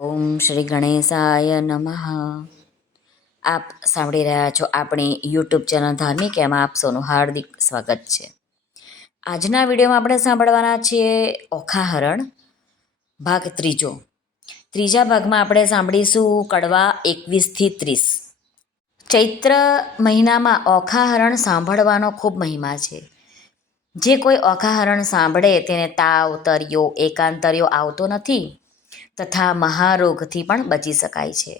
ઓમ શ્રી ગણેશાય નમઃ. આપ સાંભળી રહ્યા છો આપણી યુટ્યુબ ચેનલ ધાર્મિક, એમાં આપ સૌનું હાર્દિક સ્વાગત છે. આજના વિડીયોમાં આપણે સાંભળવાના છીએ ઓખાહરણ ભાગ ત્રીજો. ત્રીજા ભાગમાં આપણે સાંભળીશું કડવા 21-30. ચૈત્ર મહિનામાં ઓખાહરણ સાંભળવાનો ખૂબ મહિમા છે. જે કોઈ ઓખાહરણ સાંભળે તેને તાવ, તરિયો, એકાંતરિયો આવતો નથી તથા મહારોગથી પણ બચી શકાય છે.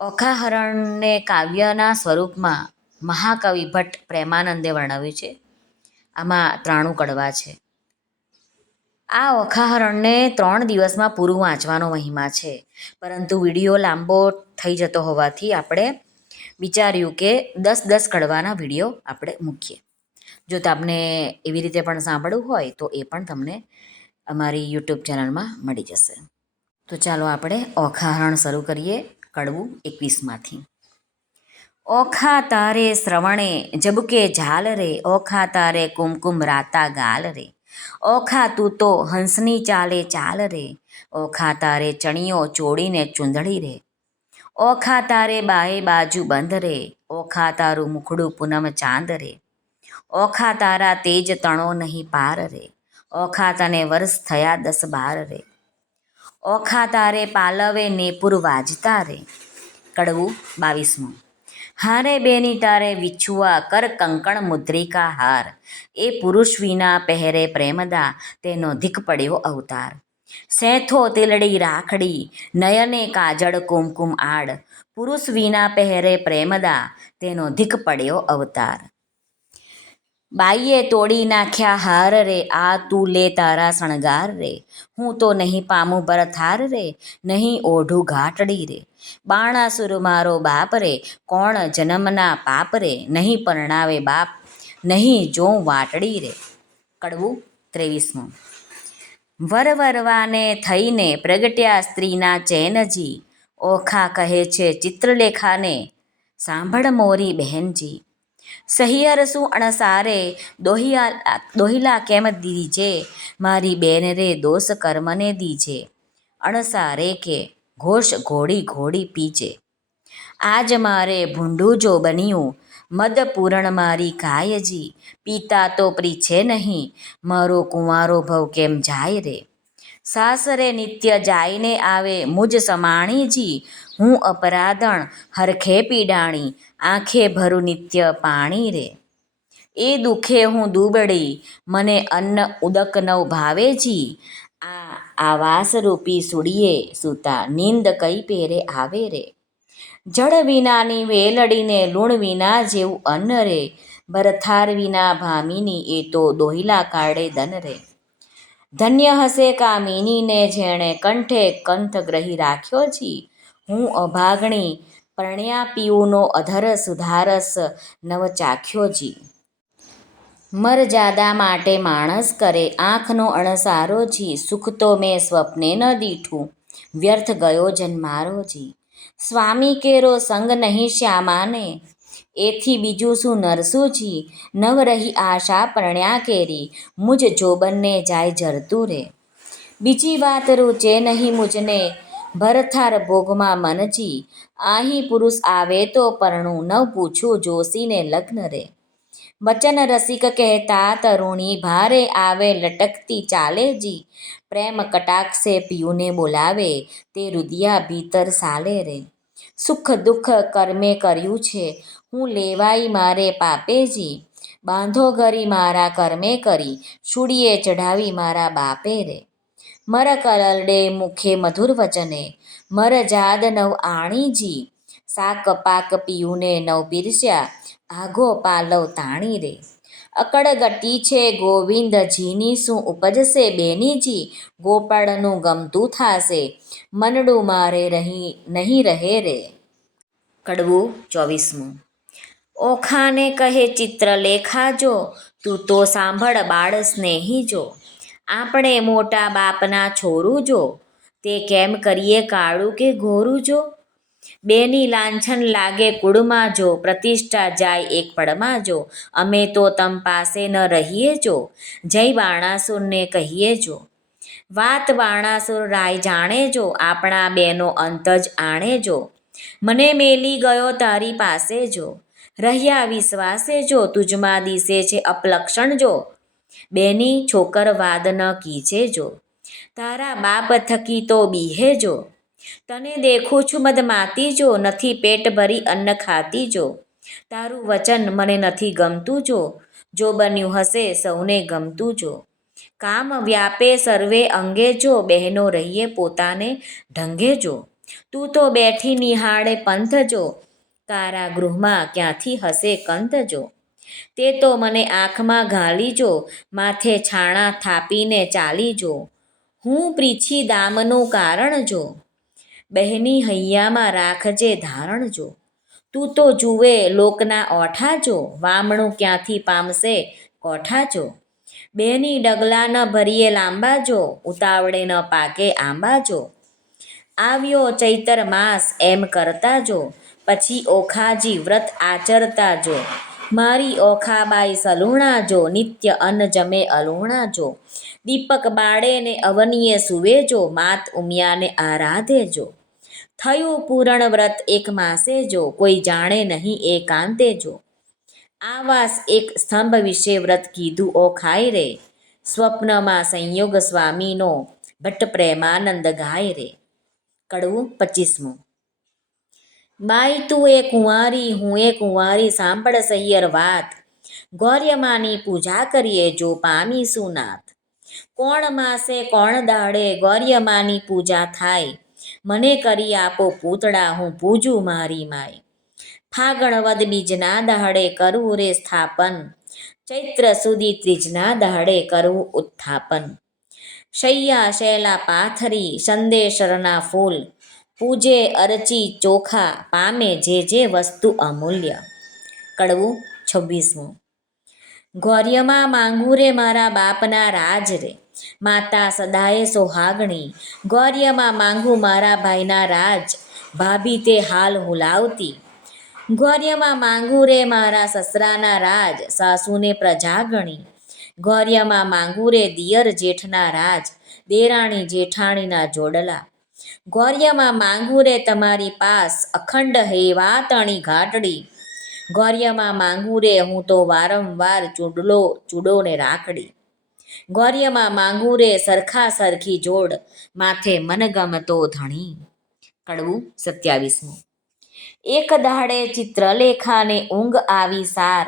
ઓખાહરણને કાવ્યના સ્વરૂપમાં મહાકવિ ભટ્ટ પ્રેમાનંદે વર્ણવ્યું છે. આમાં 93 કડવા છે. આ ઓખાહરણને 3 દિવસમાં પૂરું વાંચવાનો મહિમા છે, પરંતુ વિડીયો લાંબો થઈ જતો હોવાથી આપણે વિચાર્યું કે 10 કડવાના વિડીયો આપણે મૂકીએ. જો તમને એવી રીતે પણ સાંભળવું હોય તો એ પણ તમને અમારી યુટ્યુબ ચેનલમાં મળી જશે. તો ચાલો આપણે ઓખાહરણ શરૂ કરીએ કડવું 21માંથી. ઓખા તારે શ્રવણે જબકે ઝાલ રે, ઓખા તારે કુમકુમ રાતા ગાલ રે, ઓખા તું તો હંસની ચાલે ચાલ રે, ઓખા તારે ચણિયો ચોળીને ચૂંદડી રે, ઓખા તારે બાએ બાજુ બંધ રે, ઓખા તારું મુખડું પૂનમ ચાંદ રે, ઓખા તારા તેજ તણો નહીં પાર રે, ઓખા તને વર્ષ થયા 10-12 રે, ઓખા તારે પાલવે નેપુર વાજતા રે. કડવું 22. હારે બેની તારે વિછુઆ કર કંકણ મુદ્રિકા હાર, એ પુરુષ વિના પહેરે પ્રેમદા, તેનો ધીક પડ્યો અવતાર. સેથો તિલડી રાખડી, નયને કાજળ કુમકુમ આડ, પુરુષ વિના પહેરે પ્રેમદા, તેનો ધીક પડ્યો અવતાર. બાઈએ તોડી નાખ્યા હાર રે, આ તું લે તારા શણગાર રે, હું તો નહીં પામું ભરથાર રે, નહીં ઓઢું ઘાટડી રે, બાણાસુર મારો બાપ રે, કોણ જન્મના પાપ રે, નહીં પરણાવે બાપ, નહીં જોઉં વાટડી રે. કડવું 23. વરવરવાને થઈને પ્રગટ્યા સ્ત્રીના ચેનજી, ઓખા કહે છે ચિત્રલેખાને, સાંભળ મોરી બહેનજી. સહિયર શું અણસારે, દોહિલા કેમ દીજે, મારી બેન રે દોષ કર્મને દીજે, અણસારે કે ઘોષ ઘોડી ઘોડી પીજે. આજ મારે ભૂંડું જો બન્યું, મદ પૂરણ મારી ગાયજી, પિતા તો પ્રીછે નહીં, મારો કુંવારો ભવ કેમ જાય રે. સાસરે નિત્ય જાયને આવે મુજ સમાણીજી, હું અપરાધણ હરખે પીડાણી, આંખે ભરું નિત્ય પાણી રે. એ દુખે હું દુબળી, મને અન્ન ઉદક નવ ભાવેજી, આ આવાસ રૂપી સુડીએ સૂતા, નીંદ કઈ પેરે આવે રે. જળ વિનાની વેલડીને લૂણ વિના જેવું અન્ન રે, ભરથાર વિના ભામિની, એ તો દોહિલા કાઢે દન રે. ધન્ય હશે કામિનીને જેણે કંઠે કંઠ ગ્રહી રાખ્યો જી, હું અભાગણી પરણ્યા પીઉનો અધર સુધારસ નવ ચાખ્યો જી. મરજાદા માટે માણસ કરે આંખનો અણસારો જી, સુખ તો મેં સ્વપ્ને ન દીઠું, વ્યર્થ ગયો જન્મારો જી. સ્વામી કેરો સંગ નહીં શ્યામાને, એથી બીજું શું નરસુજી, નવ રહી આશા પરણ્યા કેરી, મુજ જોબનને જાય જરતું રે. બીજી વાત રૂચે નહીં મુજને, ભરથાર ભોગમાં મનજી, અહીં પુરુષ આવે તો પરણું, ન પૂછું જોશીને લગ્ન રે. વચન રસિક કહેતા તરુણી, ભારે આવે લટકતી ચાલે જી, પ્રેમ કટાક્ષે પિયુને બોલાવે, તે રુદિયા ભીતર સાલે રે. સુખ દુઃખ કર્મે કર્યું છે, હું લેવાઈ મારે પાપેજી, બાંધો ઘરી મારા કર્મે કરી, શૂળીએ ચઢાવી મારા બાપે રે. મર કલરડે મુખે મધુર વચને, મર જાદ નવ આણીજી, શાક પાક પિયુને નવ પીરસ્યા, આઘો પાલવ તાણી રે. અકળ ગટી છે ગોવિંદજીની, શું ઉપજશે બેનીજી, ગોપાળનું ગમતું થાશે, મનડું મારે નહીં રહે રે. કડવું 24. ઓખાને કહે ચિત્રલેખા જો, તું તો સાંભળ બાળ સ્નેહી જો, આપણે મોટા બાપના છોરું જો, તે કેમ કરીએ કાળું કે ઘોરું જો. બેની લાંછન લાગે કુળમાં જો, પ્રતિષ્ઠા જાય એક પળમાં જો, અમે તો તમ પાસે ન રહીએ જો, જય બાણાસુરને કહીએ જો. વાત બાણાસુર રાય જાણે જો, આપણા બેનો અંત જ આણે જો. મને મેલી ગયો તારી પાસે જો, રહ્યા વિશ્વાસે જો, તુજમાં દિશે છે અપલક્ષણ જો. બેની છોકર વાદ ન કીજે જો, તારા બાપ થકી તો બીહે જો. તને દેખું છું મદમાતી જો, નથી પેટ ભરી અન્ન ખાતી જો. તારું વચન મને નથી ગમતું જો, જો બન્યું હશે સૌને ગમતું જો. કામ વ્યાપે સર્વે અંગે જો, બહેનો રહીએ પોતાને ઢંગે જો. તું તો બેઠી નિહાળે પંથ જો, કારાગૃહમાં ક્યાંથી હશે કંથ જો. તે તો મને આંખમાં ઘાલી જો, માથે છાણા થાપીને ચાલી જો. હું પ્રીછી દામનું કારણ જો, બહેની હૈયામાં રાખજે ધારણ જો. તું તો જુએ લોકના ઓઠા જો, વામણું ક્યાંથી પામશે કોઠા જો. બેની ડગલા ન ભરીએ લાંબા જો, ઉતાવળે ન પાકે આંબા જો. આવ્યો ચૈતર માસ એમ કરતા જો, પછી ઓખાજી વ્રત આચરતા જો. મારી ઓખાબાઈ સલુણા જો, નિત્ય અન્ન જમે અલુણા જો. દીપક બાળે ને અવનીએ સુવે જો, માત ઉમિયાને આરાધે જો. થયું પૂરણ વ્રત એક માસે જો, કોઈ જાણે નહીં એકાંતે જો. આવાસ એક સ્તંભ વિશે વ્રત કીધું ઓખાય રે, સ્વપ્નમાં સંયોગ સ્વામીનો ભટ્ટ પ્રેમાનંદ ગાય રે. કડવું 25મું. બાઈ તું એ કુંવારી હું એ કુંવારી, સાંભળ સહિયર વાત. ગૌર્યમાની પૂજા કરીએ જો પામીશું નાથ. કોણ માસે કોણ દાડે ગૌર્યમાની પૂજા થાય. મને કરી આપો પૂતળા હું પૂજું મારી માય. ફાગણ વદ બીજના દહાડે કરવું રે સ્થાપન, ચૈત્ર સુધી ત્રીજના દહાડે કરવું ઉત્થાપન. શૈયા શૈલા પાથરી સંદેશરના ફૂલ, પૂજે અરચી ચોખા પામે જે જે વસ્તુ અમૂલ્ય. કડવું 26મું. ગૌર્યમાં માંગુ રે મારા બાપના રાજ રે, માતા સદાય સોહાગણી. ગૌર્યમાં માંગુ મારા ભાઈના રાજ, ભાભી તે હાલ હુલાવતી. ગૌર્યમાં માંગુ રે મારા સસરાના રાજ, સાસુને પ્રજા ગણી. ગૌર્યમાં માંગુ રે દિયર જેઠના રાજ, દેરાણી જેઠાણીના જોડલા. ગૌર્યમાં માંગુ રે તમારી પાસ, અખંડ હેવાતણી ઘાટડી. ગૌર્યમાં માંગુ રે હું તો વારંવાર ચૂડો ને રાખડી. ગૌર્યમાં માંગુ રે સરખા સરખી જોડ, માથે મનગમતો ધણી. કડવું 27મું. એક દહાડે ચિત્રલેખાને ઊંઘ આવી સાર,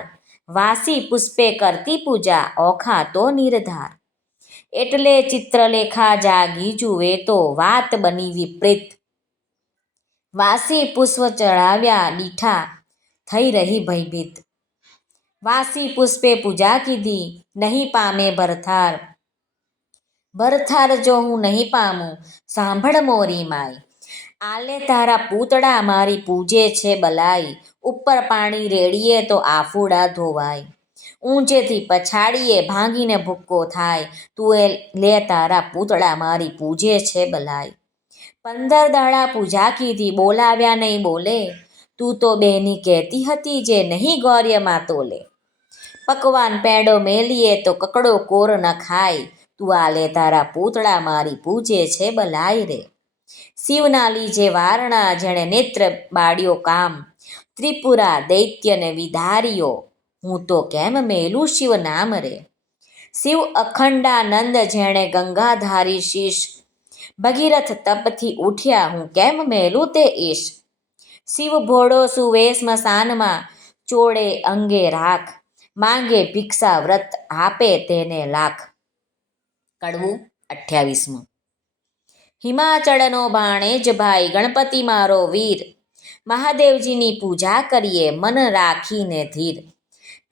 વાસી પુષ્પે કરતી પૂજા ઓખા તો નિર્ધાર. એટલે ચિત્રલેખા જાગી જુએ તો વાત બની વિપરીત. વાસી પુષ્પ ચડાવ્યા દીઠા થઈ રહી ભયભીત. વાસી પુષ્પે પૂજા કીધી નહીં પામે ભરથાર. ભરથાર જો હું નહીં પામું સાંભળ મોરી માય. આલે તારા પૂતળા મારી પૂજે છે બલાઈ. ઉપર પાણી રેડીએ તો આફુડા ધોવાય. ઊંચેથી પછાડીએ ભાંગીને ભૂક્કો થાય. તું એ લે તારા પૂતળા મારી પૂજે છે બલાઈ. 15 દાડા પૂજા કીધી બોલાવ્યા નહીં બોલે. તું તો બેની કહેતી હતી જે નહીં ગૌર્યમાં તોલે. પકવાન પેડો મેલીએ તો કકડો કોર ન ખાય. તું આલે તારા પૂતળા મારી પૂજે છે બલાઈ રે. શિવના લીજે વારણા જેણે નેત્ર બાળ્યો કામ, ત્રિપુરા દૈત્યને વિધાર્યો હું તો કેમ મેલું શિવ નામ રે. શિવ અખંડાનંદ જેણે ગંગાધારી શીશ, ભગીરથ તપથી ઉઠ્યા હું કેમ મેલું તે ઈશ. શિવ ભોળો સુવે સ્મશાનમાં, ચોળે અંગે રાખ, માંગે ભિક્ષા વ્રત આપે તેને લાખ. કડવું 28મું. હિમાચળનો ભાણેજ ભાઈ ગણપતિ મારો વીર, મહાદેવજીની પૂજા કરીએ મન રાખીને ધીર.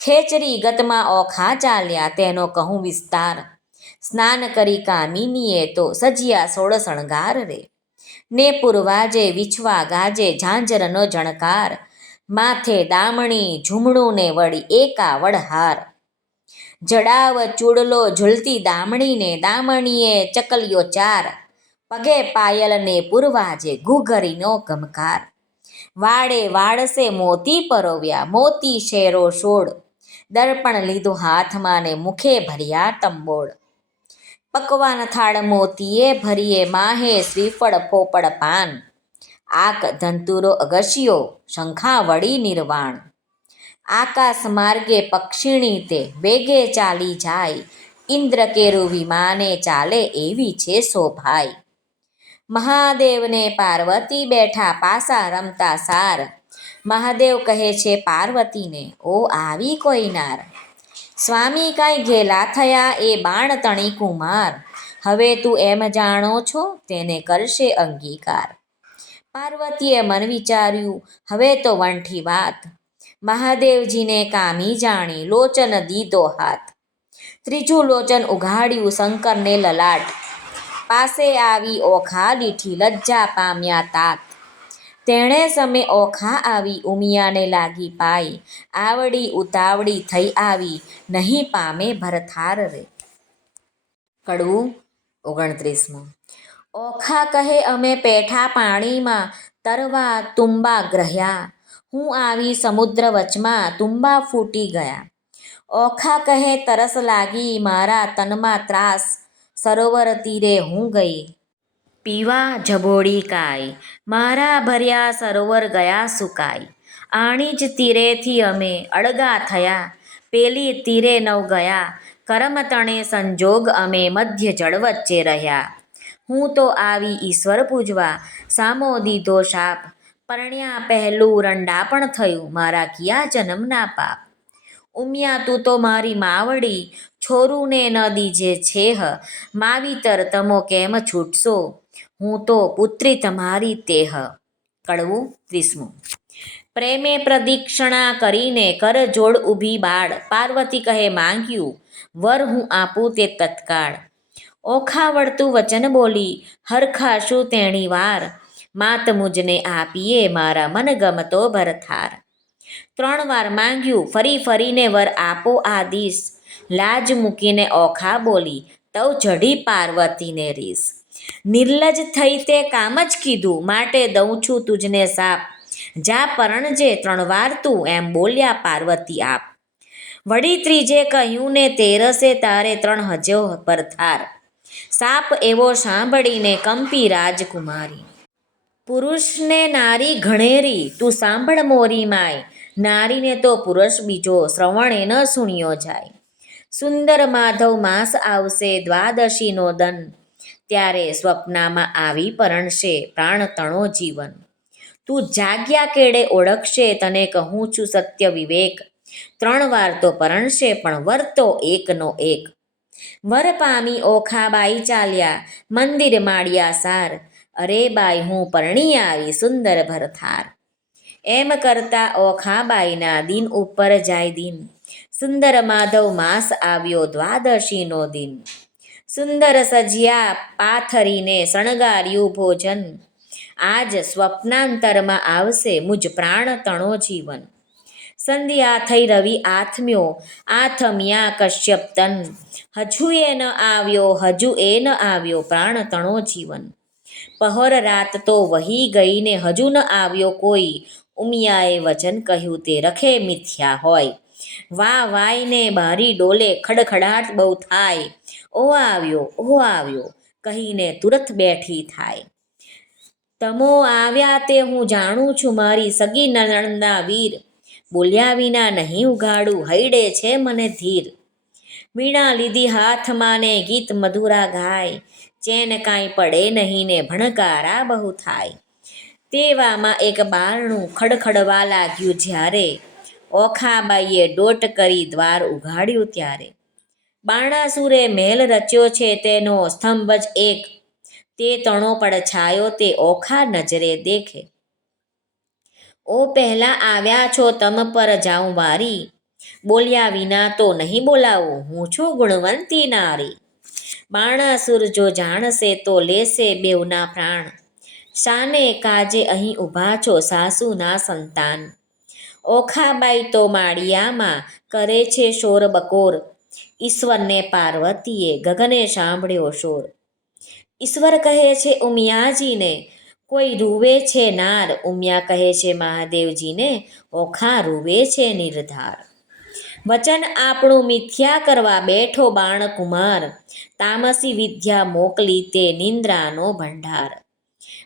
ખેચરી ગતમાં ઓખા ચાલ્યા તેનો કહું વિસ્તાર, સ્નાન કરી કામિનીએ તો સજ્યા 16 શણગાર રે. ને પૂર્વાજે વિછવા ગાજે ઝાંઝરનો ઝણકાર, માથે દામણી ઝૂમણું ને વળી એકાવડ હાર. જડાવ ચૂડલો ઝૂલતી દામણીને, દામણીએ ચકલ્યો 4, પગે પાયલ ને પૂર્વાજે ઘૂઘરીનો ગમકાર. વાળે વાળસે મોતી પરોવ્યા, મોતી શેરો 16, દર્પણ લીધું હાથમાં ને મુખે ભર્યા તંબોળ. પકવાન થાળ મોતીએ ભરીએ માહે શ્રીફળ પોપડ પાન આક ધંતુરો અગસ્યો શંખાવળી નિર્વાણ આકાશ માર્ગે પક્ષીણી તે વેગે ચાલી જાય ઇન્દ્ર કેરું વિમાને ચાલે એવી છે શોભાઈ મહાદેવને પાર્વતી બેઠા પાસા રમતા સાર મહાદેવ કહે છે પાર્વતીને ઓ આવી કોઈ નાર સ્વામી કાંઈ ઘેલા થયા એ બાણ તણી કુમાર હવે તું એમ જાણો છો તેને કરશે અંગીકાર પાર્વતીએ મન વિચાર્યું હવે તો વંઠી વાત મહાદેવજીને કામી જાણી લોચન દીધો હાથ ત્રીજું લોચન ઉઘાડ્યું શંકરને લલાટ પાસે આવી ઓખા દીઠી લજ્જા પામ્યા તાત તેણે સમે ઓખા આવી ઉમિયાને લાગી પાઈ આવડી ઉતાવળી થઈ આવી નહીં પામે ભરથાર રે કડવું 29. ઓખા કહે અમે પેઠા પાણીમાં તરવા તુંબા ગ્રહ્યા હું આવી સમુદ્ર વચમાં તુંબા ફૂટી ગયા ઓખા કહે તરસ લાગી મારા તનમાં ત્રાસ સરોવર તીરે હું ગઈ પીવા જબોડી કાય મારા ભર્યા સરોવર ગયા સુકાઈ આણી જ તીરેથી અમે અળગા થયા પેલી તીરે નવ ગયા કરમ તણે સંજોગ અમે મધ્ય જળ વચ્ચે રહ્યા હું તો આવી ઈશ્વર પૂજવા સામો દીધો શાપ પરણ્યા પહેલું રંડા પણ થયું મારા કિયા જન્મના પાપ ઉમિયા તું તો મારી માવડી છોરુને ન દીજે છેહ માવીતર તમો કેમ છૂટશો હું તો પુત્રી તમારી તેહ કડવું 30. પ્રેમે પ્રદિક્ષણા કરીને કર જોડ ઊભી બાળ પાર્વતી કહે માંગ્યું વર હું આપું તે તત્કાળ ઓખા વળતું વચન બોલી હરખાશું તેણી વાર માત મુજને આપીએ મારા મન ગમતો ભરથાર 3 વાર માંગ્યું ફરી ફરીને વર આપો આદિશ લાજ મૂકીને ઓખા બોલી તવ ચઢી પાર્વતીને રીસ નિર્લજ થઈ તે કામ જ કીધું માટે દઉં છું તુજને સાપ જા પરણજે 3 વાર તું એમ બોલ્યા પાર્વતી આપ વળી ત્રીજે કહ્યું ને તેરસે તારે 3 હજો ભરથાર સાપ એવો સાંભળીને કંપી રાજકુમારી પુરુષને નારી ઘણેરી તું સાંભળ મોરી માય નારીને તો પુરુષ બીજો શ્રવણે ન સુણ્યો જાય સુંદર માધવ માસ આવશે દ્વાદશીનો દન ત્યારે સ્વપ્નામાં આવી પરણશે પ્રાણ તણો જીવન તું જાગ્યા કેડે ઓળખશે તને કહું છું સત્ય વિવેક 3 વાર તો પરણશે પણ વર તો એકનો એક વર પામી ઓખાબાઈ ચાલ્યા મંદિર માળિયા સાર અરે બાઈ હું પરણી આવી સુંદર ભરથાર એમ કરતા ઓખાબાઈના દિન ઉપર જાય દિન સુંદર માધવ માસ આવ્યો દ્વાદશીનો દિન સુંદર સજ્યા પાથરીને શણગાર્યું ભોજન આજ સ્વપ્નાંતરમાં આવશે મુજ પ્રાણ તણો જીવન સંધ્યા થઈ રવિ આથમ્યો આથમ્યા કશ્યપ તન હજુ એ ન આવ્યો હજુ એ ન આવ્યો પ્રાણ તણો જીવન પહોર રાત તો વહી ગઈને હજુ ન આવ્યો કોઈ ઉમિયાએ વચન કહ્યું તે રખે મિથ્યા હોય વાહ વાયને બારી ડોલે ખડખડાટ બહુ થાય ઓ આવ્યો કહીને તુરત બેઠી થાય તમો આવ્યા તે હું જાણું છું મારી સગી નણંદના વીર બોલ્યા વિના નહીં ઉગાડું હૈડે છે મને ધીર વીણા લીધી હાથમાં ને ગીત મધુરા ગાય ચેન કાંઈ પડે નહીં ને ભણકારા બહુ થાય તેવામાં એક બારણું ખડખડવા લાગ્યું જ્યારે ઓખાબાઈએ ડોટ કરી દ્વાર ઉઘાડ્યું ત્યારે બાણાસુરે મહેલ રચ્યો છે તેનો સ્તંભ જ એક તે તણો પડછાયો તે ઓખા નજરે દેખે ઓ પહેલા આવ્યા છો તમ પર જાઉં વારી બોલ્યા વિના તો નહીં બોલાવું હું છું ગુણવંતી નારી બાણાસુર જો જાણશે તો લેશે બેવના પ્રાણ શાને કાજે અહીં ઊભા છો સાસુના સંતાન ઓખાબાઈ તો માળિયામાં કરે છે શોર બકોર ઈશ્વરને પાર્વતીએ ગગને સાંભળ્યો શોર ઈશ્વર કહે છે ઉમિયાજીને કોઈ રૂવે છે નાર ઉમિયા કહે છે મહાદેવજીને ઓખા રૂવે છે નિર્ધાર વચન આપણું મિથ્યા કરવા બેઠો બાણકુમાર, તામસી વિદ્યા મોકલી તે નિંદ્રાનો ભંડાર.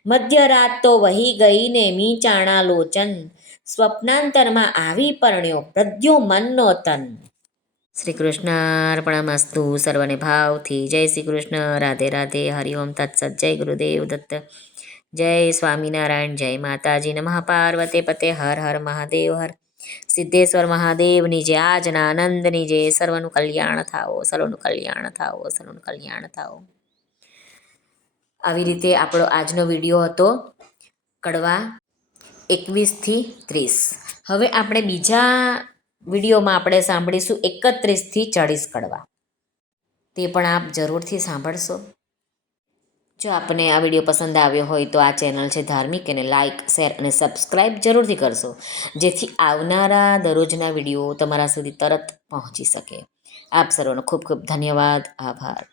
મધ્યરાત તો વહી ગઈ ને મીંચાણા લોચન, સ્વપ્નાંતરમાં આવી પરણ્યો પ્રદ્યુમનનો તન. શ્રી કૃષ્ણ અર્પણમસ્તુ. સર્વને ભાવથી જય શ્રી કૃષ્ણ. રાધે રાધે. હરિઓમ તત્સત. જય ગુરુદેવ દત્ત. જય સ્વામિનારાયણ. જય માતાજી. નમઃ પાર્વતે પતે. હર હર મહાદેવ. હર સિદ્ધેશ્વર મહાદેવની જય. આજના આનંદની જય. સર્વનું કલ્યાણ થાઓ, સર્વનું કલ્યાણ થાઓ, સર્વનું કલ્યાણ થાઓ. આવી રીતે આપણો આજનો વિડીયો હતો કડવા 21 થી 30. હવે આપણે બીજા વિડીયોમાં આપણે સાંભળીશું 31 થી 40 કડવા. તે પણ આપ જરૂરથી સાંભળશો. જો આપને આ વિડીયો પસંદ આવ્યો હોય તો આ ચેનલ છે ધાર્મિક, એને લાઇક, શેર અને સબસ્ક્રાઈબ જરૂરથી કરશો, જેથી આવનારા દરરોજના વિડીયો તમારા સુધી તરત પહોંચી શકે. આપ સર્વનો ખૂબ ખૂબ ધન્યવાદ. આભાર.